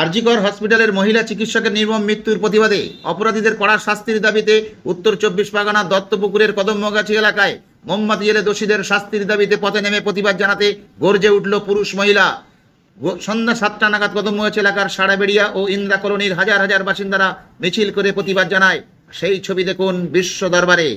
আরজিকর হসপিটালের মহিলা চিকিৎসকের নির্মম মৃত্যুর প্রতিবাদে অপরাধীদের কড়া শাস্তির দাবিতে উত্তর 24 পরগনার দত্তপুকুরের কদমগাছি এলাকায় মোমবাতি জ্বেলে দোষীদের শাস্তির দাবিতে পথে নেমে প্রতিবাদ জানাতে গর্জে উঠল পুরুষ মহিলা। সন্ধ্যা 7টা নাগাদ কদমগাছি এলাকার সাড়াবেড়িয়া ও ইন্দ্রা কলোনির হাজার হাজার বাসিন্দারা মিছিল করে প্রতিবাদ জানায়। সেই ছবি দেখুন বিশ্ব দরবারে।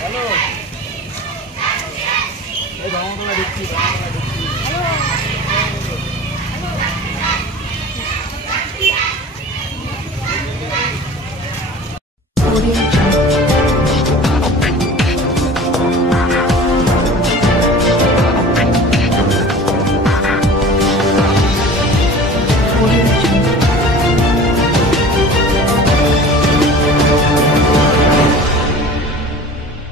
Hello.